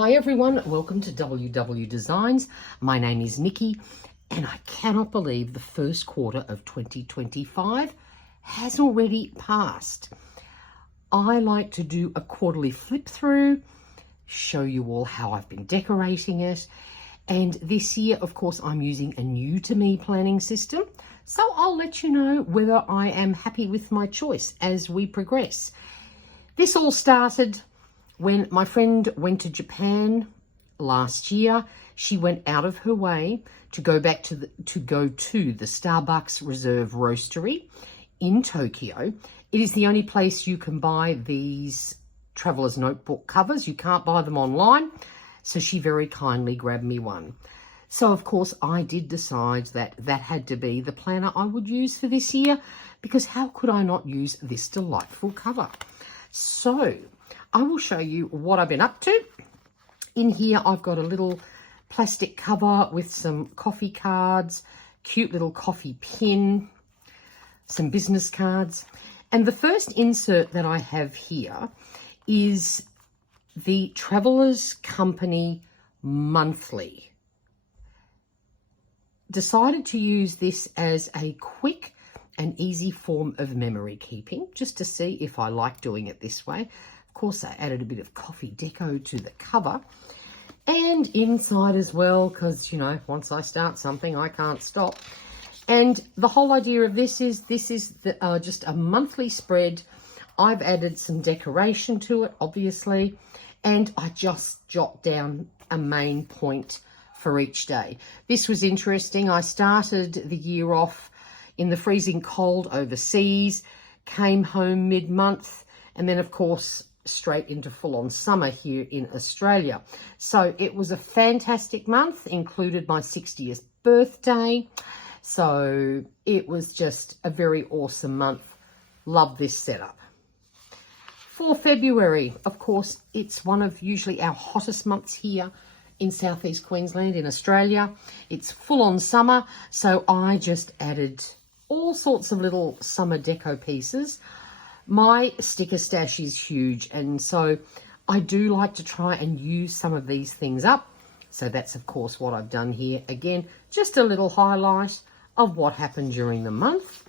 Hi everyone, welcome to WW Designs. My name is Nikki and I cannot believe the first quarter of 2025 has already passed. I like to do a quarterly flip through, show you all how I've been decorating it. And this year, of course, I'm using a new to me planning system. So I'll let you know whether I am happy with my choice as we progress. This all started when my friend went to Japan last year. She went out of her way to go to the Starbucks Reserve Roastery in Tokyo. It is the only place you can buy these traveler's notebook covers. You can't buy them online. So she very kindly grabbed me one. So of course I did decide that that had to be the planner I would use for this year, because how could I not use this delightful cover? So I will show you what I've been up to. In here, I've got a little plastic cover with some coffee cards, cute little coffee pin, some business cards. And the first insert that I have here is the Travelers Company Monthly. Decided to use this as a quick and easy form of memory keeping, just to see if I like doing it this way. Of course, I added a bit of coffee deco to the cover and inside as well, because, you know, once I start something, I can't stop. And the whole idea of this is just a monthly spread. I've added some decoration to it, obviously, and I just jot down a main point for each day. This was interesting. I started the year off in the freezing cold overseas, came home mid-month, and then, of course, straight into full-on summer here in Australia. So it was a fantastic month, included my 60th birthday. So it was just a very awesome month. Love this setup. For February, of course, it's one of usually our hottest months here in southeast Queensland in Australia. It's full-on summer, so I just added all sorts of little summer deco pieces. My sticker stash is huge, and so I do like to try and use some of these things up. So that's, of course, what I've done here. Again, just a little highlight of what happened during the month.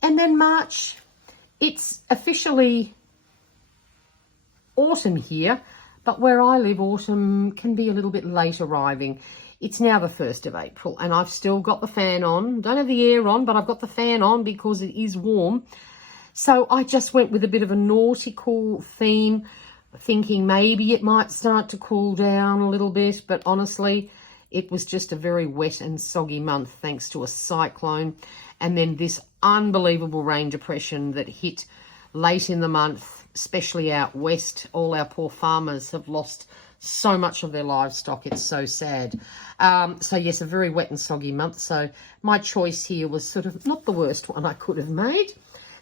And then March, it's officially autumn here, but where I live, autumn can be a little bit late arriving. It's now the 1st of April, and I've still got the fan on. Don't have the air on, but I've got the fan on because it is warm. So I just went with a bit of a nautical theme, thinking maybe it might start to cool down a little bit, but honestly, it was just a very wet and soggy month thanks to a cyclone, and then this unbelievable rain depression that hit late in the month, especially out west. All our poor farmers have lost so much of their livestock. It's so sad. So yes, a very wet and soggy month. So my choice here was sort of not the worst one I could have made.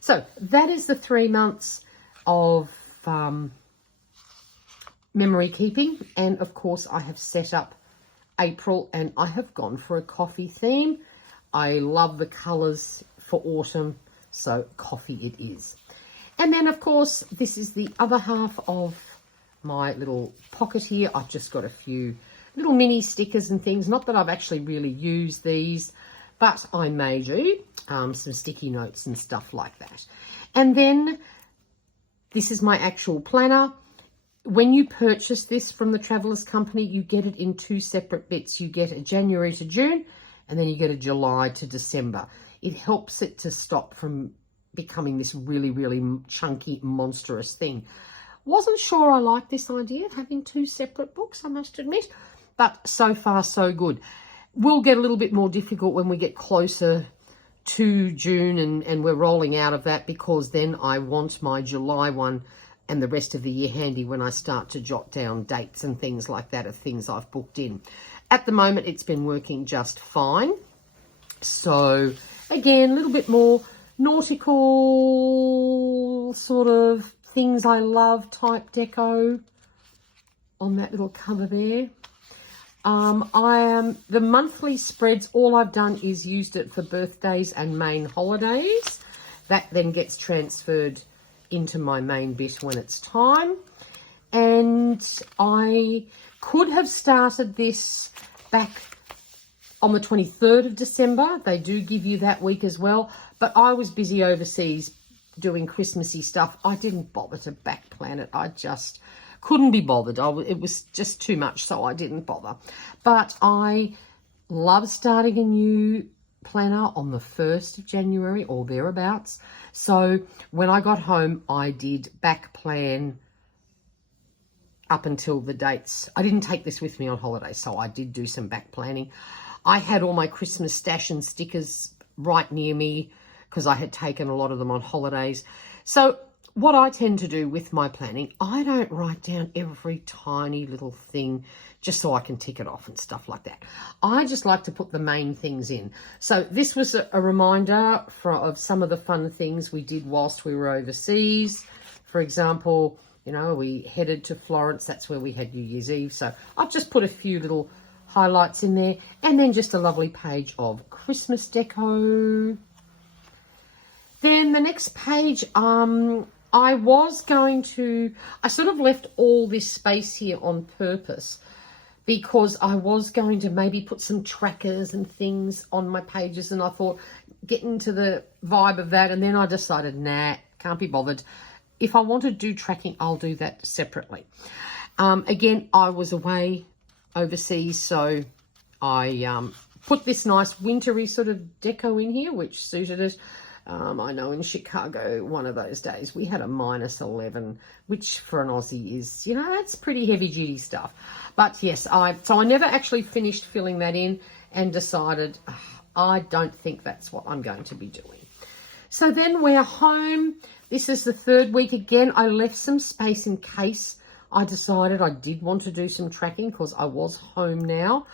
So that is the 3 months of memory keeping. And of course, I have set up April and I have gone for a coffee theme. I love the colours for autumn, so coffee it is. And then, of course, this is the other half of my little pocket here. I've just got a few little mini stickers and things. Not that I've actually really used these, but I may do some sticky notes and stuff like that. And then this is my actual planner. When you purchase this from the Travelers Company, you get it in 2 separate bits. You get a January to June, and then you get a July to December. It helps it to stop from becoming this really, really chunky, monstrous thing. Wasn't sure I liked this idea of having 2 separate books, I must admit, but so far so good. Will get a little bit more difficult when we get closer to June and we're rolling out of that, because then I want my July one and the rest of the year handy when I start to jot down dates and things like that of things I've booked in. At the moment, it's been working just fine. So again, a little bit more nautical sort of things I love type deco on that little cover there. The monthly spreads, all I've done is used it for birthdays and main holidays. That then gets transferred into my main bit when it's time. And And I could have started this back on the 23rd of December. They do give you that week as well. But I was busy overseas doing Christmassy stuff. I didn't bother to back plan it. I just couldn't be bothered. It was just too much, so I didn't bother. But I love starting a new planner on the 1st of January or thereabouts. So when I got home, I did back plan up until the dates. I didn't take this with me on holiday, so I did do some back planning. I had all my Christmas stash and stickers right near me because I had taken a lot of them on holidays. So what I tend to do with my planning, I don't write down every tiny little thing just so I can tick it off and stuff like that. I just like to put the main things in. So this was a reminder of some of the fun things we did whilst we were overseas. For example, you know, we headed to Florence. That's where we had New Year's Eve. So I've just put a few little highlights in there. And then just a lovely page of Christmas deco. Then the next page, I sort of left all this space here on purpose because I was going to maybe put some trackers and things on my pages, and I thought get into the vibe of that, and then I decided, nah, can't be bothered. If I want to do tracking, I'll do that separately. Again, I was away overseas, so I put this nice wintry sort of deco in here, which suited it. I know in Chicago, one of those days, we had a -11, which for an Aussie is, you know, that's pretty heavy duty stuff. But yes, so I never actually finished filling that in and decided, I don't think that's what I'm going to be doing. So then we're home. This is the 3rd week again. I left some space in case I decided I did want to do some tracking because I was home now.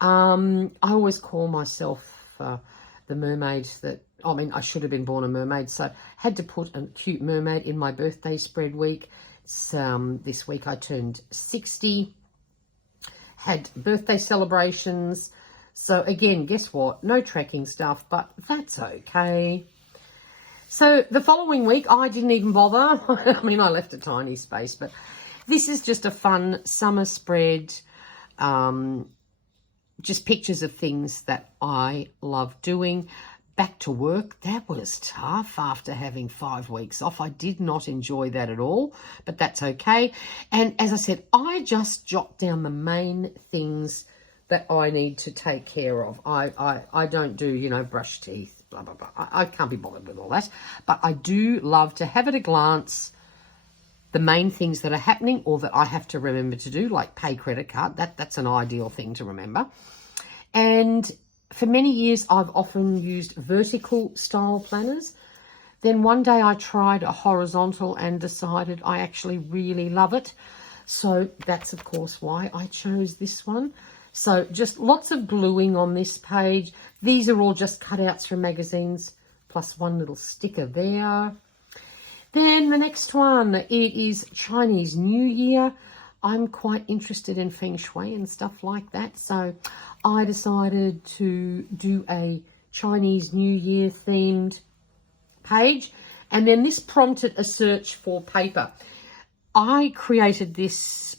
I always call myself the mermaid I should have been born a mermaid, so had to put a cute mermaid in my birthday spread week. This week I turned 60, had birthday celebrations. So again, guess what? No tracking stuff, but that's okay. So the following week, I didn't even bother. I mean, I left a tiny space, but this is just a fun summer spread. Just pictures of things that I love doing. Back to work, that was tough after having 5 weeks off. I did not enjoy that at all, but that's okay. And as I said, I just jot down the main things that I need to take care of. I don't do, you know, brush teeth, blah, blah, blah. I can't be bothered with all that. But I do love to have at a glance the main things that are happening or that I have to remember to do, like pay credit card. That's an ideal thing to remember. And for many years, I've often used vertical style planners. Then one day I tried a horizontal and decided I actually really love it. So that's, of course, why I chose this one. So just lots of gluing on this page. These are all just cutouts from magazines, plus one little sticker there. Then the next one, it is Chinese New Year. I'm quite interested in Feng Shui and stuff like that. So I decided to do a Chinese New Year themed page. And then this prompted a search for paper. I created this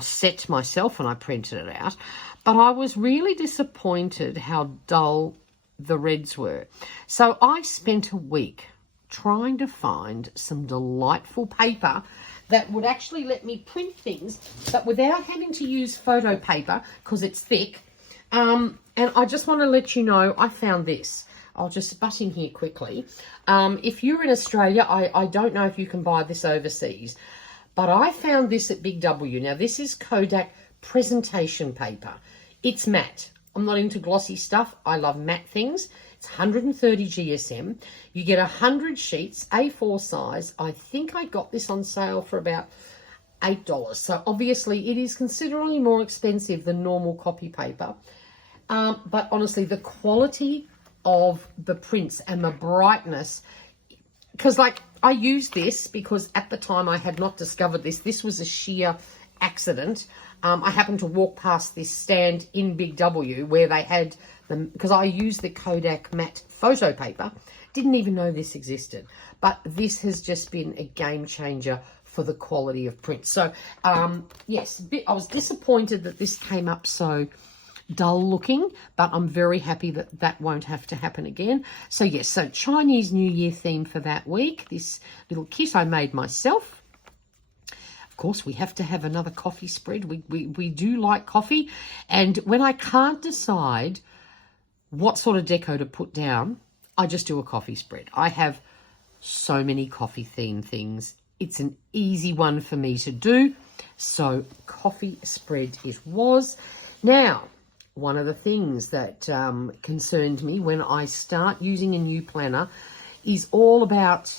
set myself and I printed it out. But I was really disappointed how dull the reds were. So I spent a week trying to find some delightful paper that would actually let me print things, but without having to use photo paper because it's thick. And I just want to let you know, I found this. I'll just butt in here quickly. If you're in Australia, I don't know if you can buy this overseas, but I found this at Big W. Now, this is Kodak presentation paper. It's matte. I'm not into glossy stuff. I love matte things. It's 130 GSM. You get 100 sheets, A4 size. I think I got this on sale for about $8. So obviously it is considerably more expensive than normal copy paper. But honestly, the quality of the prints and the brightness, because like I used this because at the time I had not discovered this. This was a sheer accident. I happened to walk past this stand in Big W where they had them, because I used the Kodak matte photo paper. Didn't even know this existed. But this has just been a game changer for the quality of print. So, yes, I was disappointed that this came up so dull looking, but I'm very happy that that won't have to happen again. So, yes, so Chinese New Year theme for that week. This little kit I made myself. Of course, we have to have another coffee spread. We do like coffee. And when I can't decide what sort of deco to put down, I just do a coffee spread. I have so many coffee themed things. It's an easy one for me to do. So coffee spread it was. Now, one of the things that concerned me when I start using a new planner is all about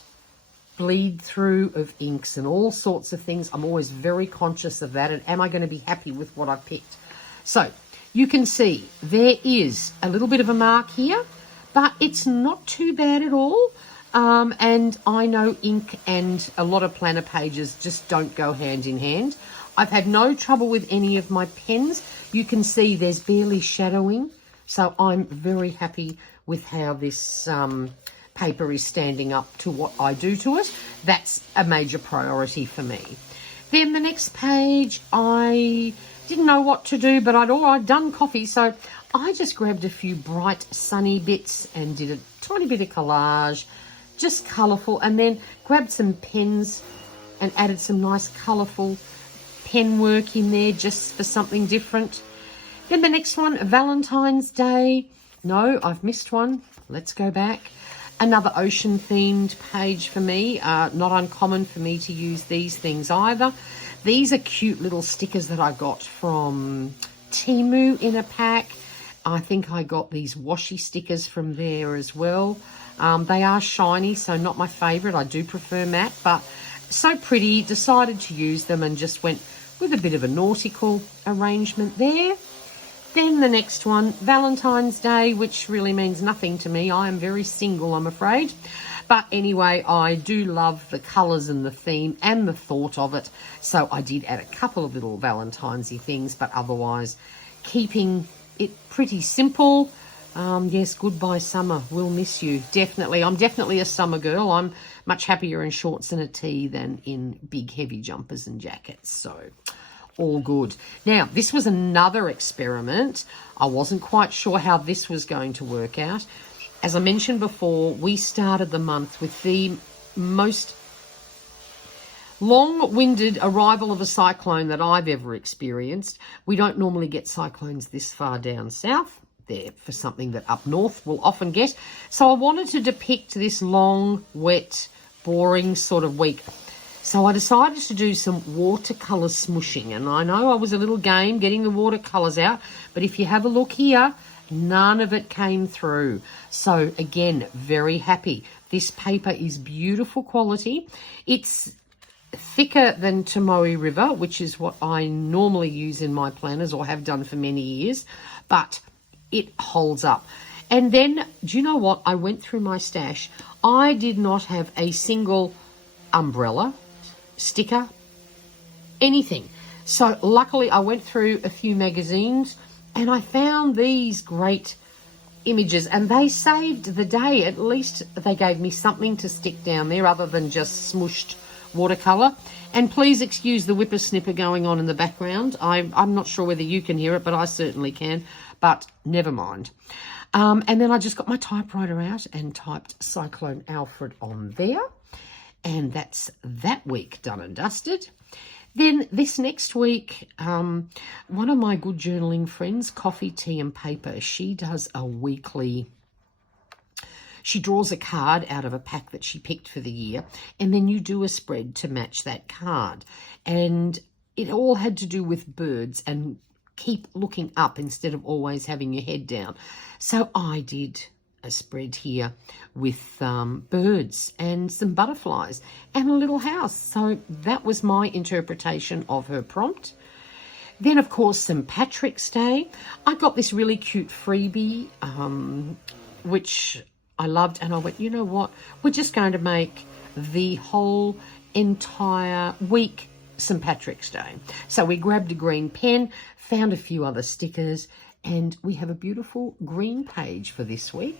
bleed through of inks and all sorts of things. I'm always very conscious of that. And am I going to be happy with what I've picked? So you can see there is a little bit of a mark here, but it's not too bad at all. And I know ink and a lot of planner pages just don't go hand in hand. I've had no trouble with any of my pens. You can see there's barely shadowing. So I'm very happy with how this paper is standing up to what I do to it. That's a major priority for me. Then the next page, I didn't know what to do, but I'd done coffee. So I just grabbed a few bright sunny bits and did a tiny bit of collage, just colourful, and then grabbed some pens and added some nice colourful pen work in there just for something different. Then the next one, Valentine's Day. No, I've missed one. Let's go back. Another ocean themed page for me. Not uncommon for me to use these things either. These are cute little stickers that I got from Temu in a pack. I think I got these washi stickers from there as well. They are shiny, so not my favourite. I do prefer matte, but so pretty. Decided to use them and just went with a bit of a nautical arrangement there. Then the next one, Valentine's Day, which really means nothing to me. I am very single, I'm afraid. But anyway, I do love the colours and the theme and the thought of it. So I did add a couple of little Valentine's-y things, but otherwise keeping it pretty simple. Yes, goodbye summer. We'll miss you. Definitely. I'm definitely a summer girl. I'm much happier in shorts and a tee than in big heavy jumpers and jackets. So all good. Now, this was another experiment. I wasn't quite sure how this was going to work out. As I mentioned before, we started the month with the most long-winded arrival of a cyclone that I've ever experienced. We don't normally get cyclones this far down south. They're for something that up north will often get. So I wanted to depict this long, wet, boring sort of week. So I decided to do some watercolour smooshing. And I know I was a little game getting the watercolours out, but if you have a look here, none of it came through. So again, very happy. This paper is beautiful quality. It's thicker than Tomoe River, which is what I normally use in my planners or have done for many years, but it holds up. And then, do you know what? I went through my stash. I did not have a single umbrella, sticker, anything. So luckily I went through a few magazines and I found these great images and they saved the day. At least they gave me something to stick down there other than just smooshed watercolour. And please excuse the whippersnipper going on in the background. I'm not sure whether you can hear it, but I certainly can. But never mind. And then I just got my typewriter out and typed Cyclone Alfred on there. And that's that week done and dusted. Then this next week, one of my good journaling friends, Coffee, Tea and Paper, she does a weekly, she draws a card out of a pack that she picked for the year, and then you do a spread to match that card. And it all had to do with birds and keep looking up instead of always having your head down. So I did a spread here with birds and some butterflies and a little house. So that was my interpretation of her prompt. Then, of course, St. Patrick's Day. I got this really cute freebie, which I loved. And I went, you know what? We're just going to make the whole entire week St. Patrick's Day. So we grabbed a green pen, found a few other stickers, and we have a beautiful green page for this week.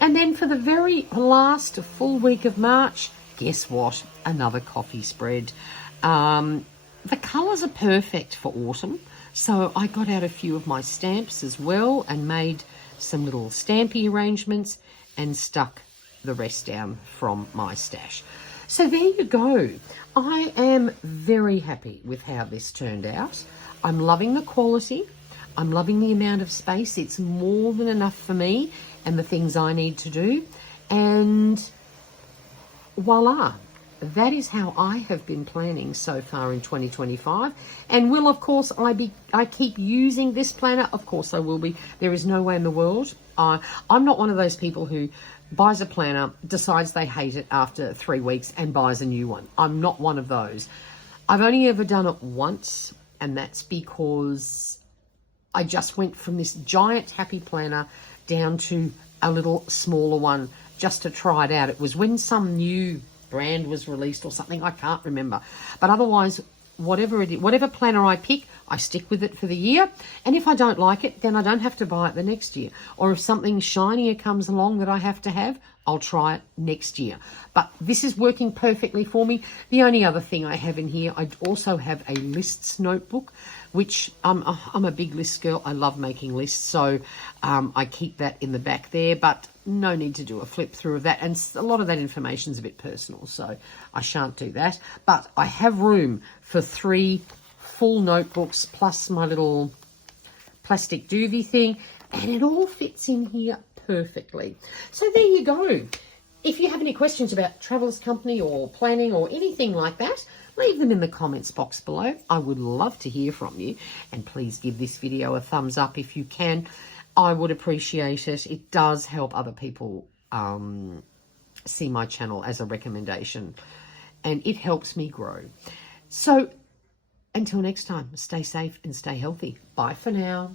And then for the very last full week of March, guess what? Another coffee spread. The colours are perfect for autumn, so I got out a few of my stamps as well and made some little stampy arrangements and stuck the rest down from my stash. So there you go. I am very happy with how this turned out. I'm loving the quality. I'm loving the amount of space. It's more than enough for me and the things I need to do. And voila, that is how I have been planning so far in 2025. And will, of course, I keep using this planner? Of course I will be. There is no way in the world. I'm not one of those people who buys a planner, decides they hate it after 3 weeks and buys a new one. I'm not one of those. I've only ever done it once, and that's because I just went from this giant happy planner down to a little smaller one just to try it out. It was when some new brand was released or something, I can't remember. But otherwise, whatever planner I pick, I stick with it for the year. And if I don't like it, then I don't have to buy it the next year. Or if something shinier comes along that I have to have, I'll try it next year. But this is working perfectly for me. The only other thing I have in here, I also have a lists notebook, which I'm a big list girl. I love making lists, so I keep that in the back there, but no need to do a flip through of that. And a lot of that information is a bit personal, so I shan't do that. But I have room for 3 full notebooks plus my little plastic doobie thing, and it all fits in here perfectly. So there you go. If you have any questions about Travelers Company or planning or anything like that, leave them in the comments box below. I would love to hear from you, and please give this video a thumbs up if you can. I would appreciate it. It does help other people see my channel as a recommendation, and it helps me grow. So until next time, stay safe and stay healthy. Bye for now.